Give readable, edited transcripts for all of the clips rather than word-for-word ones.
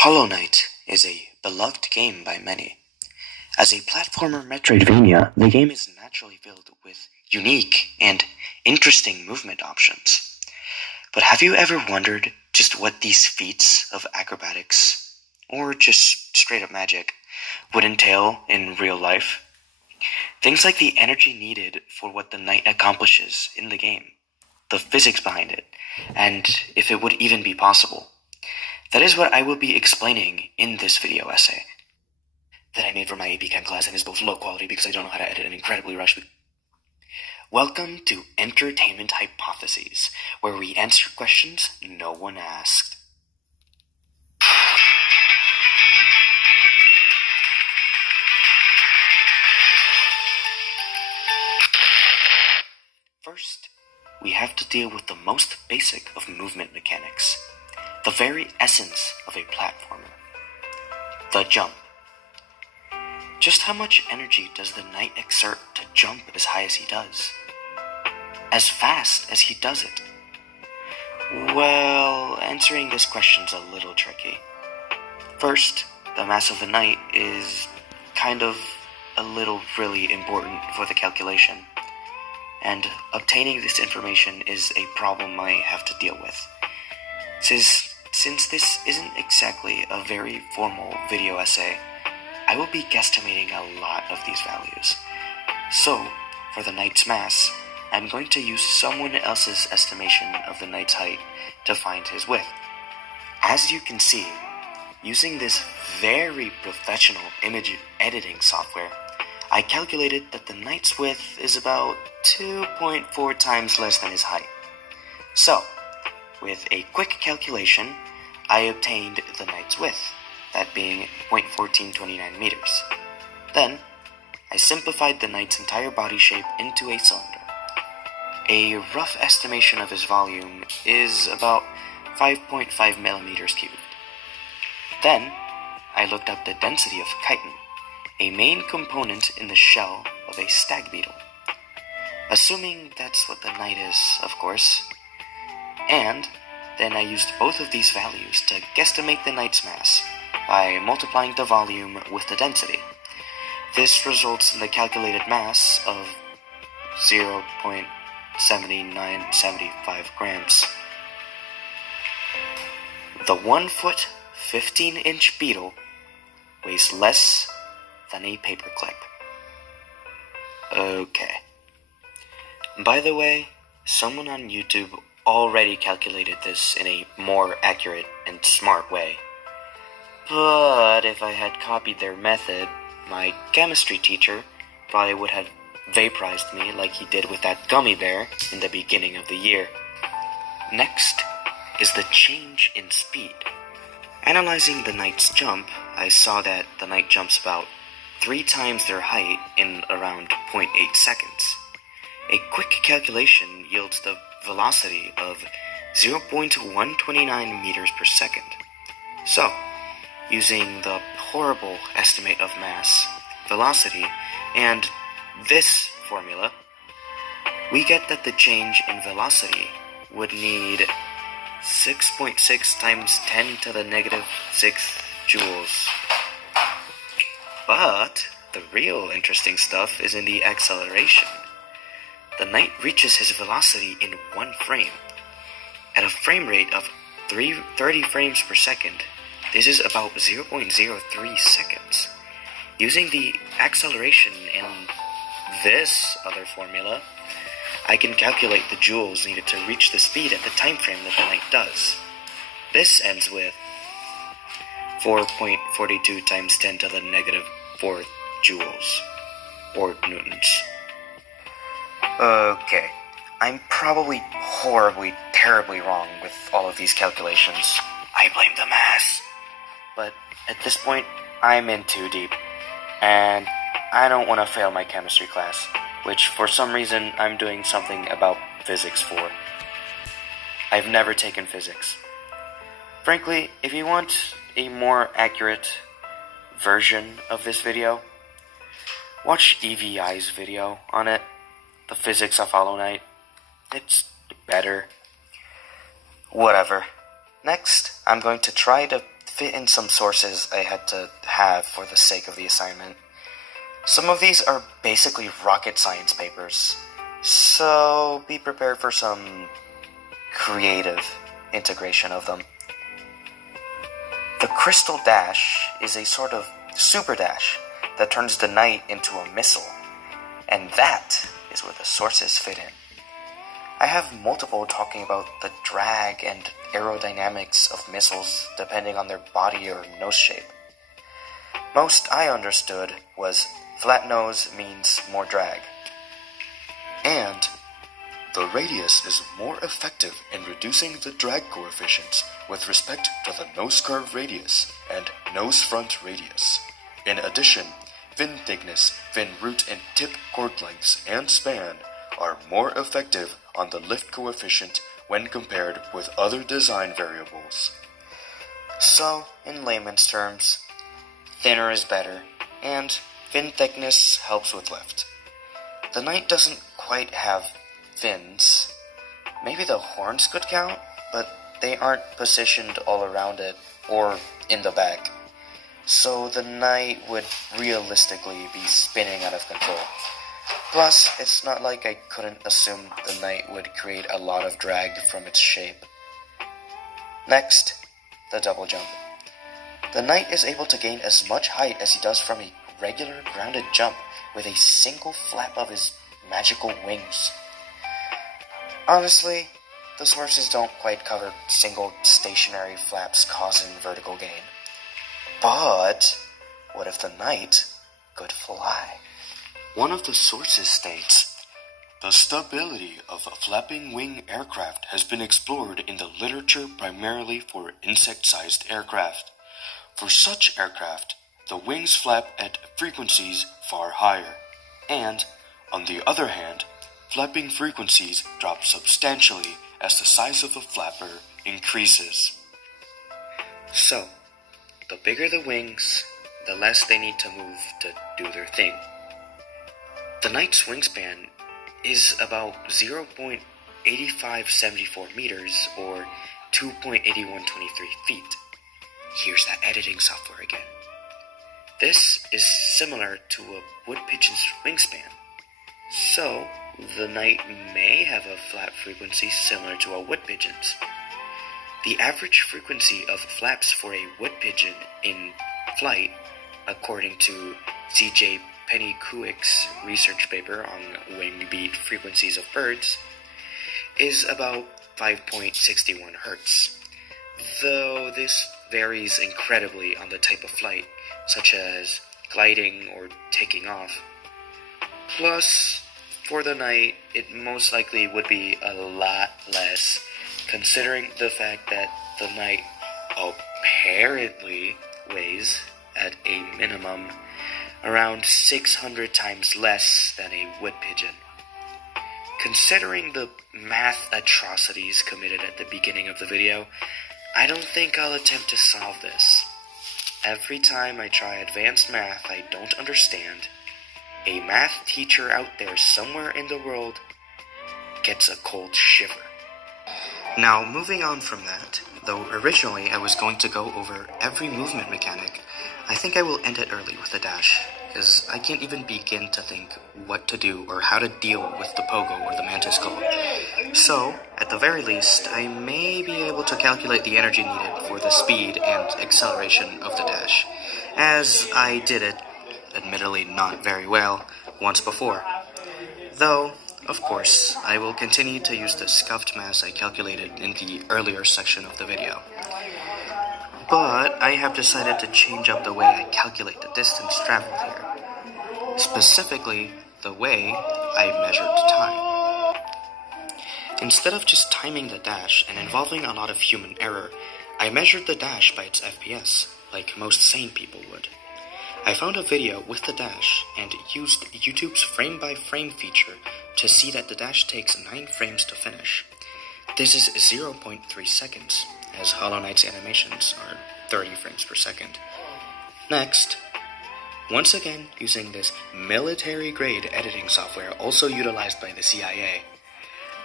Hollow Knight is a beloved game by many. As a platformer Metroidvania, the game is naturally filled with unique and interesting movement options. But have you ever wondered just what these feats of acrobatics, or just straight up magic, would entail in real life? Things like the energy needed for what the knight accomplishes in the game, the physics behind it, and if it would even be possible. That is what I will be explaining in this video essay that I made for my AP Chem class and is both low quality because I don't know how to edit and incredibly rushed. Welcome to Entertainment Hypotheses, where we answer questions no one asked. First, we have to deal with the most basic of movement mechanics, the very essence of a platformer, the jump. Just how much energy does the knight exert to jump as high as he does? As fast as he does it? Well, answering this question's a little tricky. First, the mass of the knight is kind of a little really important for the calculation, and obtaining this information is a problem I have to deal with. Since this isn't exactly a very formal video essay, I will be guesstimating a lot of these values. So, for the knight's mass, I'm going to use someone else's estimation of the knight's height to find his width. As you can see, using this very professional image editing software, I calculated that the knight's width is about 2.4 times less than his height. So, with a quick calculation, I obtained the knight's width, that being 0.1429 meters. Then, I simplified the knight's entire body shape into a cylinder. A rough estimation of his volume is about 5.5 millimeters cubed. Then, I looked up the density of chitin, a main component in the shell of a stag beetle. Assuming that's what the knight is, of course. And then I used both of these values to guesstimate the knight's mass by multiplying the volume with the density. This results in the calculated mass of 0.7975 grams. The 1 foot, 15-inch beetle weighs less than a paperclip. Okay. By the way, someone on YouTube already calculated this in a more accurate and smart way. But if I had copied their method, my chemistry teacher probably would have vaporized me like he did with that gummy bear in the beginning of the year. Next is the change in speed. Analyzing the knight's jump, I saw that the knight jumps about 3 times their height in around 0.8 seconds. A quick calculation yields the velocity of 0.129 meters per second. So, using the horrible estimate of mass, velocity, and this formula, we get that the change in velocity would need 6.6 times 10 to the negative 6th joules. But the real interesting stuff is in the acceleration. The knight reaches his velocity in 1 frame. At a frame rate of 30 frames per second, this is about 0.03 seconds. Using the acceleration in this other formula, I can calculate the joules needed to reach the speed at the time frame that the knight does. This ends with 4.42 times 10 to the negative 4th joules, or newtons. Okay, I'm probably horribly, terribly wrong with all of these calculations. I blame the mass. But at this point, I'm in too deep, and I don't want to fail my chemistry class, which for some reason I'm doing something about physics for. I've never taken physics. Frankly, if you want a more accurate version of this video, watch EVI's video on it, the physics of Hollow Knight. It's better. Whatever. Next, I'm going to try to fit in some sources I had to have for the sake of the assignment. Some of these are basically rocket science papers, so be prepared for some creative integration of them. The Crystal Dash is a sort of super dash that turns the night into a missile, and that is where the sources fit in. I have multiple talking about the drag and aerodynamics of missiles depending on their body or nose shape. Most I understood was flat nose means more drag, and the radius is more effective in reducing the drag coefficients with respect to the nose curve radius and nose front radius. In addition, fin thickness, fin root and tip chord lengths and span are more effective on the lift coefficient when compared with other design variables. So, in layman's terms, thinner is better, and fin thickness helps with lift. The Knight doesn't quite have fins. Maybe the horns could count, but they aren't positioned all around it or in the back. So the Knight would realistically be spinning out of control. Plus, it's not like I couldn't assume the Knight would create a lot of drag from its shape. Next, the double jump. The Knight is able to gain as much height as he does from a regular grounded jump with a single flap of his magical wings. Honestly, the sources don't quite cover single stationary flaps causing vertical gain. But what if the Knight could fly? One of the sources states, "The stability of a flapping wing aircraft has been explored in the literature primarily for insect-sized aircraft. For such aircraft, the wings flap at frequencies far higher, and, on the other hand, flapping frequencies drop substantially as the size of the flapper increases." So, the bigger the wings, the less they need to move to do their thing. The Knight's wingspan is about 0.8574 meters or 2.8123 feet. Here's that editing software again. This is similar to a wood pigeon's wingspan. So, the Knight may have a flap frequency similar to a wood pigeon's. The average frequency of flaps for a wood pigeon in flight, according to C.J. Pennycuick's research paper on wing beat frequencies of birds, is about 5.61 Hz, though this varies incredibly on the type of flight, such as gliding or taking off. Plus, for the Knight, it most likely would be a lot less, considering the fact that the Knight apparently weighs, at a minimum, around 600 times less than a wood pigeon. Considering the math atrocities committed at the beginning of the video, I don't think I'll attempt to solve this. Every time I try advanced math I don't understand, a math teacher out there somewhere in the world gets a cold shiver. Now, moving on from that, though originally I was going to go over every movement mechanic, I think I will end it early with the dash, as I can't even begin to think what to do or how to deal with the pogo or the mantis claw. So, at the very least, I may be able to calculate the energy needed for the speed and acceleration of the dash, as I did it, admittedly not very well, once before. Though, of course, I will continue to use the scuffed mass I calculated in the earlier section of the video. But I have decided to change up the way I calculate the distance traveled here. Specifically, the way I measured time. Instead of just timing the dash and involving a lot of human error, I measured the dash by its FPS, like most sane people would. I found a video with the dash and used YouTube's frame-by-frame feature to see that the dash takes 9 frames to finish. This is 0.3 seconds, as Hollow Knight's animations are 30 frames per second. Next, once again using this military-grade editing software also utilized by the CIA,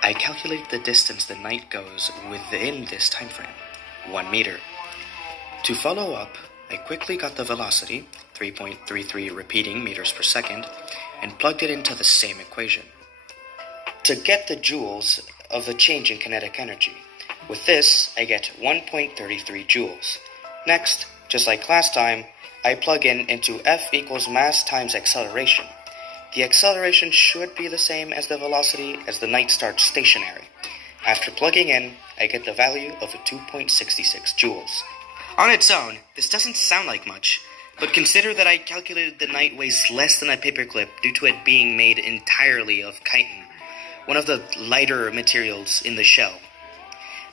I calculated the distance the Knight goes within this time frame, 1 meter. To follow up, I quickly got the velocity, 3.33 repeating meters per second, and plugged it into the same equation. To get the joules of the change in kinetic energy, with this I get 1.33 joules. Next, just like last time, I plug into F equals mass times acceleration. The acceleration should be the same as the velocity as the knight starts stationary. After plugging in, I get the value of 2.66 joules. On its own, this doesn't sound like much, but consider that I calculated the knight weighs less than a paperclip due to it being made entirely of chitin, one of the lighter materials in the shell.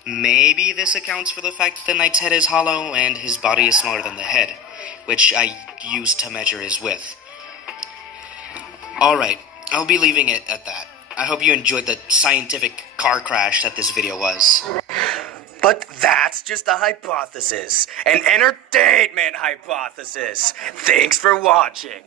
Maybe this accounts for the fact that the knight's head is hollow and his body is smaller than the head, which I used to measure his width. Alright, I'll be leaving it at that. I hope you enjoyed the scientific car crash that this video was. But that's just a hypothesis, an entertainment hypothesis. Thanks for watching.